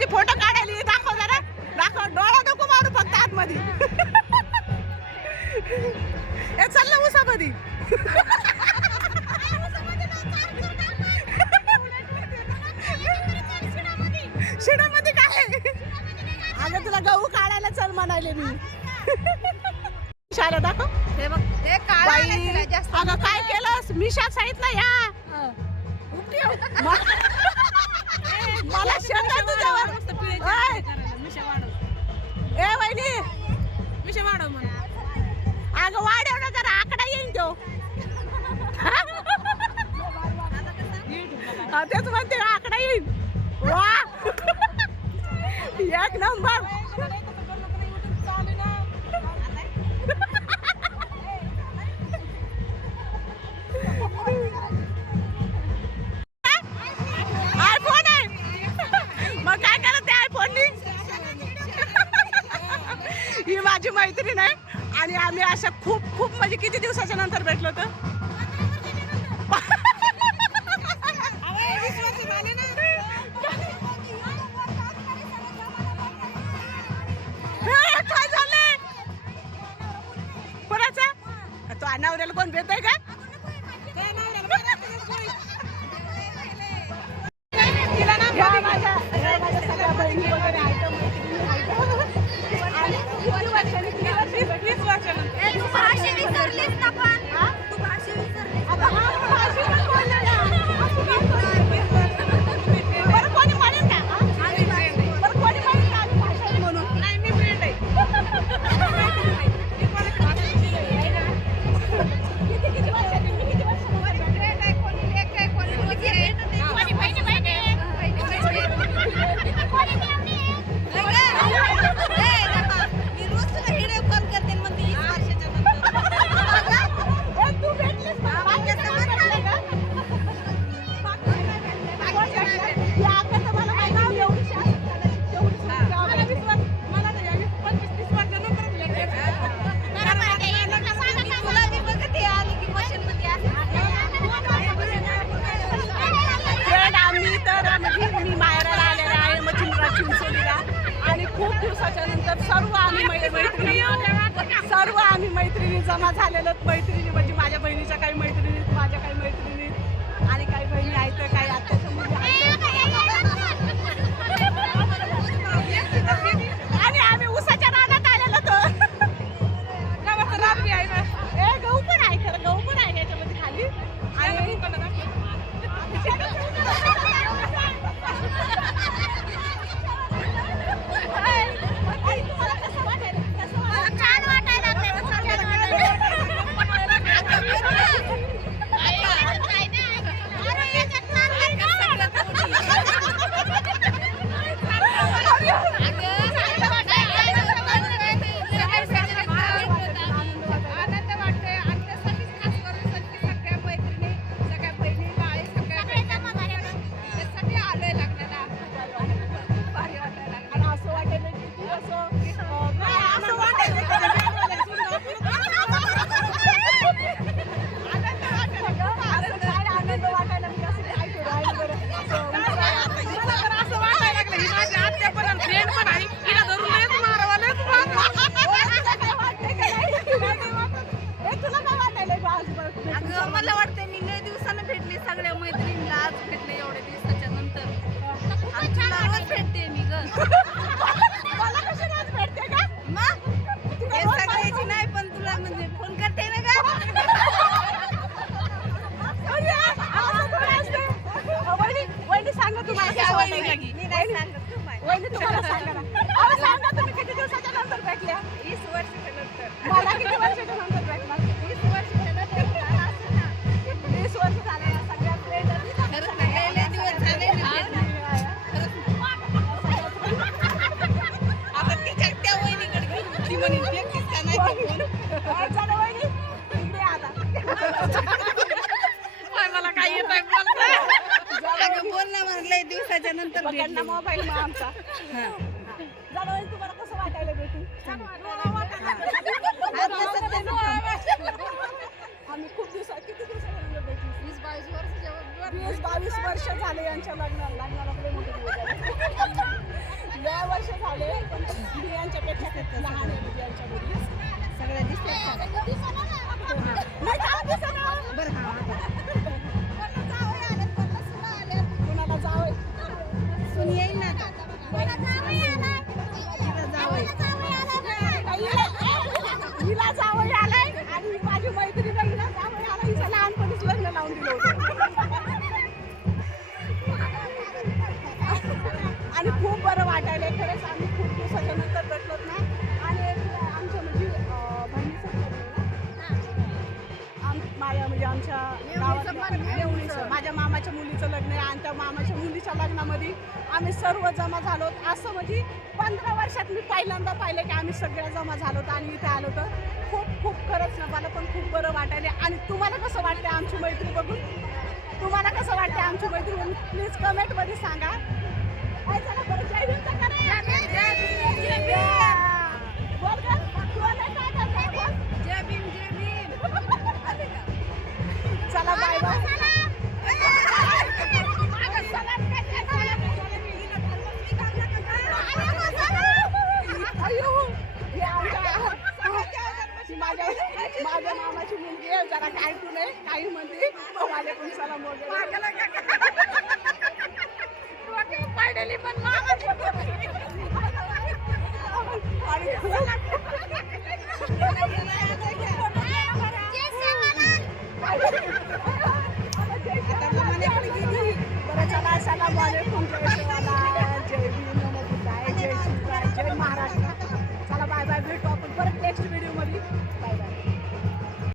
मध्ये फोटो काढायला ये. दाखव जरा, दाखव. डोळा नको मारू फक्त आतमध्ये. हे चल ना उसामध्ये. शिडामध्ये काय? अगं तुला गहू काढायला चल म्हणाले मी. शाला दाखव. हे बघ ते काळा बाई, जास्त. अगं काय केलंस? मिशा सांगितलं या मला शेंगा तुझ्यावर. ए वहिनी, मिशा वाढव म्हणा. अगं वाढव ना जरा, आकडा येईन तो. हा, तेच म्हणते आकडा येईन. वा एक नंबर. आयफोन आहे मग काय करत ते आयफोननी. ही माझी मैत्रीण आहे आणि आम्ही अशा खूप खूप म्हणजे किती दिवसाच्या नंतर भेटलो होतो. काय झालंय कोणाचा? तो अनावऱ्याला कोण भेटतोय का? माझ्या सगळ्या बहिणी वगैरे आहेत, मैत्रिणी आहेत. आणि किती वर्षांनी? 20 वर्षानंतर. तू भाषा विसरलीस ना पण. तू भाषा विसरलीस. आता हा भाषी पण बोलला ना. बरं कोणी म्हणेल का? बरं कोणी म्हणेल का आम्ही भाषा म्हणून? नाही मी फ्रेंड आहे. किती वर्षांनी? मी किती वर्षांनी? फ्रेंड आहे, कोणी लेक आहे, कोणी मुलगी आहे. कोणी बहिणी बहिणी आहे. मी रोज तुला व्हिडिओ कॉल करते म्हणते 20 वर्षाच्या नंतर. ए, तू भेटलीस मला? माझ्या समोर भेटलं का? या आता तर मला माहिती नाही एवढीशी असेल कदाचित, तेवढीच होती तेव्हा मला भेटली. 20 वर्ष, मला तर 25-30 वर्षानंतर भेटले. तुला मी बघते आली की मशीन मध्ये फ्रेंड आम्ही तर म्हणजे मी माहेराला आलेला आहे मच्छिंद्रा चिंचोलीला आणि खूप दिवसाच्या नंतर सर्व आम्ही मैत्रिणी जमा झालेलो. मैत्रिणी म्हणजे माझ्या बहिणीच्या काही मैत्रिणी, माझ्या काही मैत्रिणी आणि काही बहिणी आहेत, काही आत्याच्या मुली आहेत. आणि आम्ही उसाच्या रानात आलेलो होतो. गावाचं रान बी आहे ना. ए गहू पण आहे, खरं गहू पण आहे याच्यामध्ये खाली. आणि छान वाटायला आनंद वाटतोय आणि त्यासाठीच खास करून सगळ्या मैत्रिणी, सगळ्या बहिणी, बाळे त्यासाठी आलोय लग्नाला. खूप भारी वाटायला लागलं. आणि असं वाटायला किती असं असं वाटायचं की आनंद वाटायला मी असं काय करू आहे बरं. मला तर असं वाटायला लागलं ही माझी आत्या पण आणि फ्रेंड पण आहे. हिला धरून लयच मारावं, लयच तुला काय वाटतंय का नाही? ए, तुला काय वाटायलंय बा आज बरं भेटून? अगं मला वाटतंय मी लय दिवसानं भेटली सगळ्या मैत्रिणीला. आज भेटले एवढ्या दिवसाच्या नंतर. आणि तुला रोज भेटते मी ग. मला कशी रोज भेटते का? मग हे सगळ्याची नाही पण तुला म्हणजे फोन करते ना ग. अरे, असं थोडं असतं. वहिनी सांगा तुम्हाला कसं वाटलं? मी नाही सांगत तू माहिती. वहिनी तुम्हाला सांगा ना. अहो, सांगा तुम्ही किती दिवसाच्या नंतर भेटल्या? 20 वर्षाच्या नंतर. मला किती वर्षाच्या नंतर भेटला? 20 वर्षाच्या नंतर झालं असेल ना. 20 वर्ष झाले या सगळ्या फ्रेंड. खरंच ना, लय दिवस झाले मी भेटले. आता तिच्या त्या वहिनीकडे घेऊन ती म्हणेन भेटतीस का नाही ते फोन. चला वहिनी, इकडे आता. मला काय येत आहे बोलता. अगं बोल ना मला लय दिवसाच्या नंतर पकडना भेटले. मोबाईल मग आमचा. झालं वहिनी, तुम्हाला कसं वाटायला भेटून? आम्ही खूप किती दिवसानंतर भेटली? 20-22 वर्ष जेव्हा 20-22 वर्ष झाले यांच्या लग्नाला. लग्नाला लय मोठे दिवस झाले. दिसतात त्या लहान आहे म्हणजे यांच्या मुली. सगळ्या दिसतात नाही का दिसत? बरं हा कुणाला जावं सुन येईल ना आता. हिला जावं आलाय आणि माझी मैत्रीण हिला जावं आला. हिचं लहानपणीच लग्न लावून दिलं होतं. आणि खूप बरं वाटायला खरंच. आम्ही खूप दिवसाच्या नंतर भेटलोत ना. आणि आमच्या म्हणजे बहिणीचं माझ्या म्हणजे आमच्या गावात माझ्या मामाच्या मुलीचं लग्न आहे आणि त्या मामाच्या मुलीच्या लग्नामध्ये आम्ही सर्व जमा झालो. असं म्हणजे 15 वर्षात मी पहिल्यांदा पाहिलं की आम्ही सगळ्या जमा झालो आणि इथे आलो. तर खूप खूप खरंच ना मला पण खूप बरं वाटायले. आणि तुम्हाला कसं वाटतं आमची मैत्री बघून? तुम्हाला कसं वाटतं आमची मैत्री बघून? प्लीज कमेंटमध्ये सांगा. चला बरं, जय भीम तर करा. बोल गं, बोल आहे, काय करताय? बोल. जय भीम जय भीम. चला बाय बाय. माझ्या मामाची मुलगी आहे. जरा काय तू नाही काही म्हणते वालेकुम सलाम वगैरे पाडली पण आणि